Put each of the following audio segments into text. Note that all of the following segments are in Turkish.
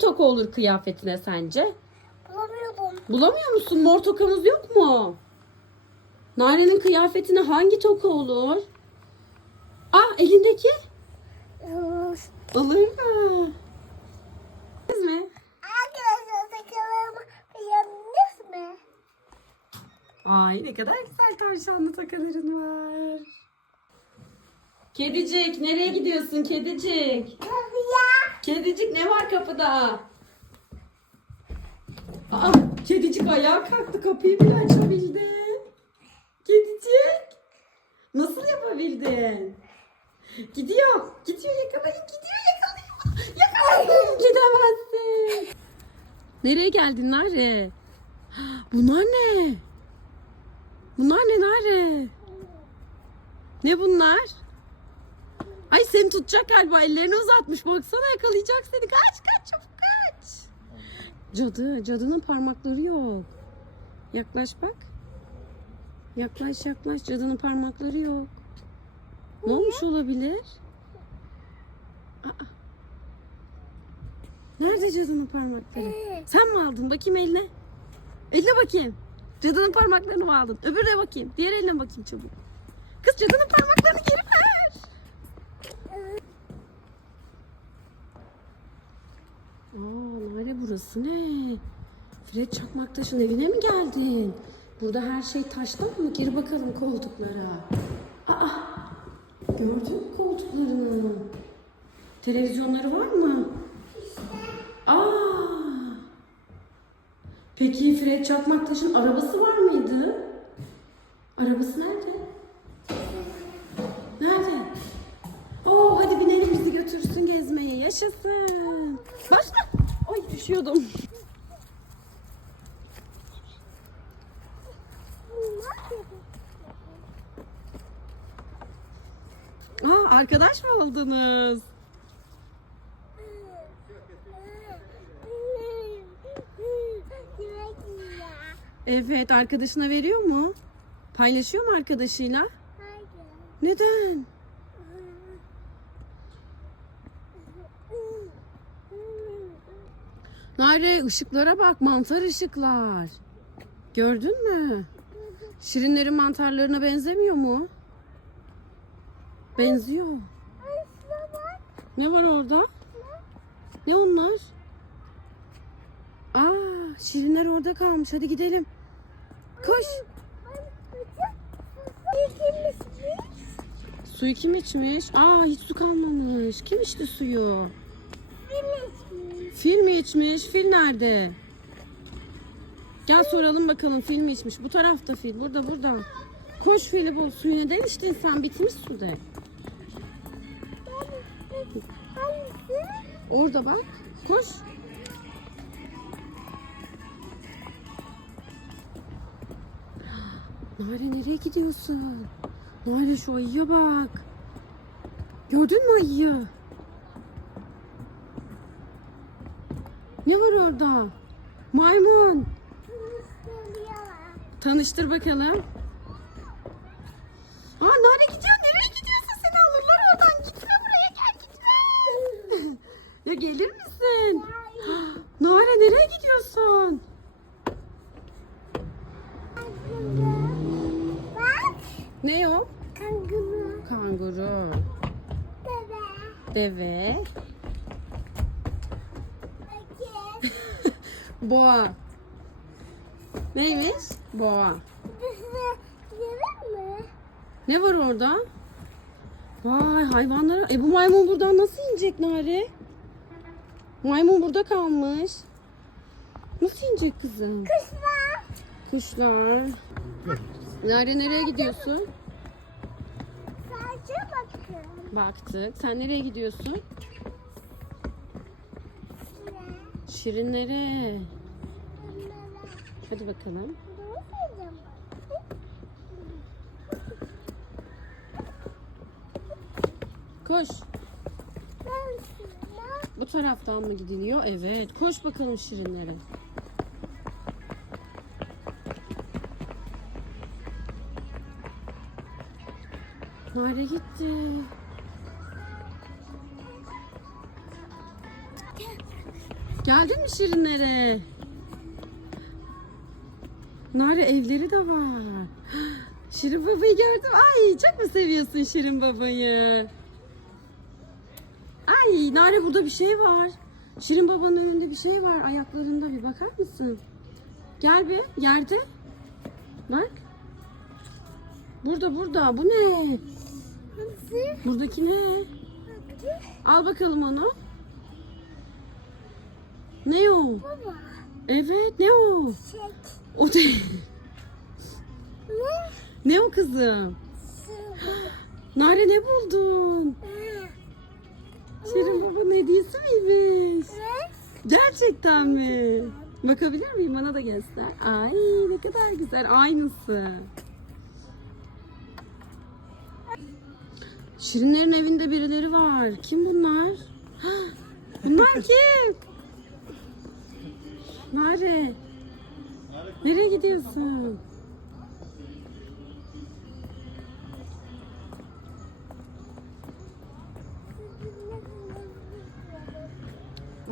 Toka olur kıyafetine sence? Bulamıyordum. Bulamıyor musun? Mor tokamız yok mu? Nare'nin kıyafetine hangi toka olur? Ah elindeki? Olur mu? Mı? Arkadaşlar sakallarımı beğendiniz mi? Ay ne kadar güzel tavşanlı tokaların var. Kedicik nereye gidiyorsun kedicik? Kapıya. Kedicik ne var kapıda? Aa, kedicik ayağa kalktı kapıyı bile açabildi. Kedicik. Nasıl yapabildin? Gidiyor. Gidiyor yakalayın. Gidiyor yakalayın. Yakalayın. Gidemezsin. Nereye geldin Nare? Bunlar ne? Bunlar ne Nare? Ne bunlar? Ay seni tutacak galiba ellerini uzatmış. Baksana yakalayacak seni. Kaç kaç çabuk kaç. Cadı, cadının parmakları yok. Yaklaş bak. Yaklaş yaklaş cadının parmakları yok. Ne olmuş olabilir? Aa. Nerede cadının parmakları? Sen mi aldın? Bakayım eline. Eline bakayım. Cadının parmaklarını mı aldın? Öbürüne bakayım. Diğer eline bakayım çabuk. Kız cadının parmaklarını geri Aa, Nare burası ne? Fred Çakmaktaş'ın evine mi geldin? Burada her şey taştan mı? Gir bakalım koltuklara. Aa, gördün mü koltuklarını? Televizyonları var mı? Aa. Peki Fred Çakmaktaş'ın arabası var mıydı? Arabası nerede? Nerede? Oo hadi binelim bizi götürsün gezmeye. Yaşasın. Düşüyordum. Aa arkadaş mı oldunuz? Evet arkadaşına veriyor mu? Paylaşıyor mu arkadaşıyla? Neden? Nare ışıklara bak mantar ışıklar. Gördün mü? Şirinlerin mantarlarına benzemiyor mu? Benziyor. Ne var orada? Ne onlar? Aa, şirinler orada kalmış. Hadi gidelim. Koş. Suyu kim içmiş? Aa, hiç su kalmamış. Kim içti suyu? Fil mi içmiş? Fil nerede? Gel soralım bakalım fil mi içmiş? Bu tarafta fil. Burada burada. Koş fili bul. Suyu neden içtin sen? Bitmiş su de. Orada bak. Koş. Nare nereye gidiyorsun? Nare şu ayıya bak. Gördün mü ayıyı? Ne var orada? Maymun. Tanıştır bakalım. Aa Nare gidiyor. Nereye gidiyorsun? Seni alırlar oradan. Gitme buraya gel gitme. ya gelir misin? Nare nereye gidiyorsun? Bak. Ne o? Kanguru. Kanguru. Bebe. Deve. Boğa. Neymiş? Boğa. Mi? Ne var orada? Vay hayvanlara. E bu maymun buradan nasıl inecek Nare? Maymun burada kalmış. Nasıl inecek kızım? Kuşlar. Kuşlar. Nare nereye gidiyorsun? Sadece bakın. Baktık. Sen nereye gidiyorsun? Şirinlere. Hadi bakalım. Koş. Bu taraftan mı gidiliyor? Evet. Koş bakalım şirinlere. Nare gitti. Geldin mi Şirinlere? Nare evleri de var. Şirin babayı gördüm. Ay çok mu seviyorsun Şirin babayı? Ay Nare burada bir şey var. Şirin babanın önünde bir şey var. Ayaklarında bir bakar mısın? Gel bir yerde. Bak. Burada burada. Bu ne? Buradaki ne? Al bakalım onu. Ne o? Baba. Evet ne o? Çek. O değil. Ne? Ne o kızım? Nare ne buldun? Şirin babanın hediyesi miymiş? Ne? Gerçekten mi? Bakabilir miyim? Bana da göster. Ay ne kadar güzel. Aynısı. Şirinlerin evinde birileri var. Kim bunlar? Bunlar kim? Nare. Nereye gidiyorsun?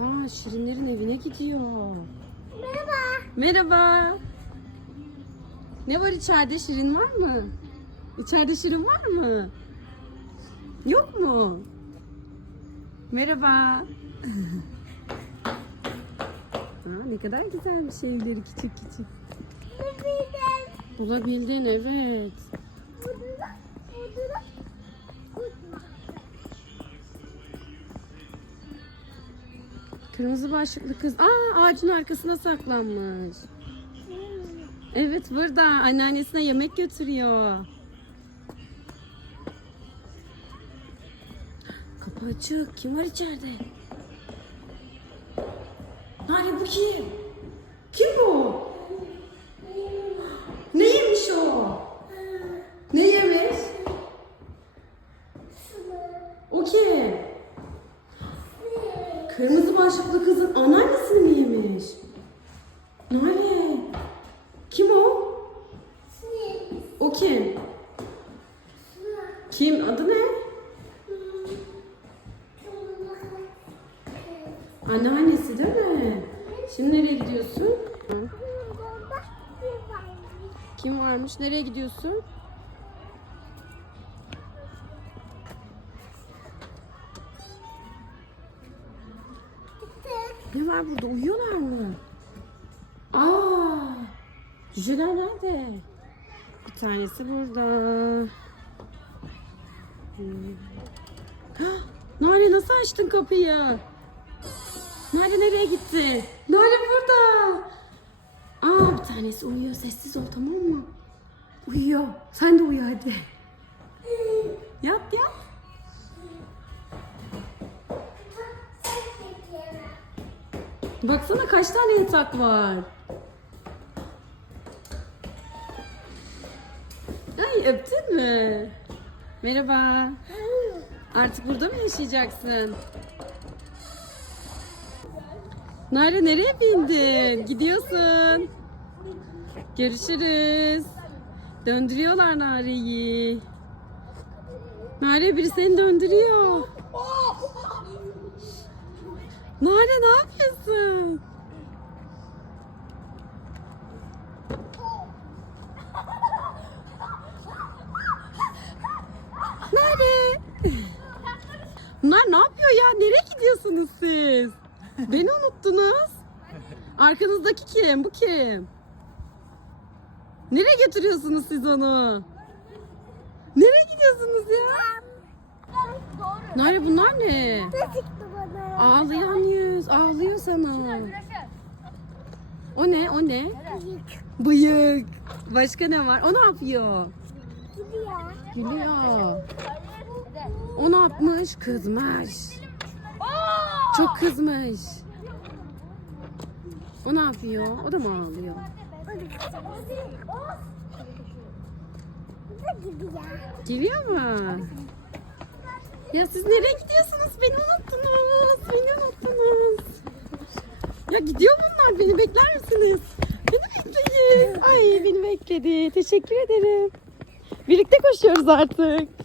Aa, Şirinlerin evine gidiyor. Merhaba. Merhaba. Ne var içeride? Şirin var mı? İçeride Şirin var mı? Yok mu? Merhaba. Aa, ne kadar güzelmiş evleri küçük küçük. Bebeğim. Bulabildin evet. Kırmızı başlıklı kız. Aa ağacın arkasına saklanmış. Evet burada anneannesine yemek götürüyor. Kapı açık. Kim var içeride? Nari bu kim? Kim bu? Ne yemiş o? Ne yemiş? O kim? Kırmızı başlıklı kızın anneannesini mi yemiş? Nari. Kim o? O kim? Kim? Adı ne? Anneannesi? Şimdi nereye gidiyorsun? Kim varmış? Nereye gidiyorsun? Ne var burada? Uyuyorlar mı? Aa! Cüceler nerede? Bir tanesi burada. Nare nasıl açtın kapıyı? Nare nereye gitti? Nare burada. Aa bir tanesi uyuyor. Sessiz ol tamam mı? Uyuyor. Sen de uyu hadi. Yat yat. Baksana kaç tane yatak var. Ay öptün mü? Merhaba. Artık burada mı yaşayacaksın? Nare nereye bindin? Gidiyorsun. Görüşürüz. Döndürüyorlar Nare'yi. Nare biri seni döndürüyor. Nare ne yapıyorsun? Nare. Bunlar ne yapıyor ya? Nereye gidiyorsunuz siz? Beni unuttunuz. Arkanızdaki kim? Bu kim? Nereye götürüyorsunuz siz onu? Nereye gidiyorsunuz ya? Nare bunlar ne? Ağlayan yüz. Ağlıyor sana. O ne? O ne? Bıyık. Başka ne var? O ne yapıyor? Gülüyor. O ne yapmış? Kızmış. Çok kızmış. O ne yapıyor? O da mı ağlıyor? Geliyor mu? Ya siz nereye gidiyorsunuz? Beni unuttunuz. Beni unuttunuz. Ya gidiyor bunlar. Beni bekler misiniz? Beni bekleyin. Ay beni bekledi. Teşekkür ederim. Birlikte koşuyoruz artık.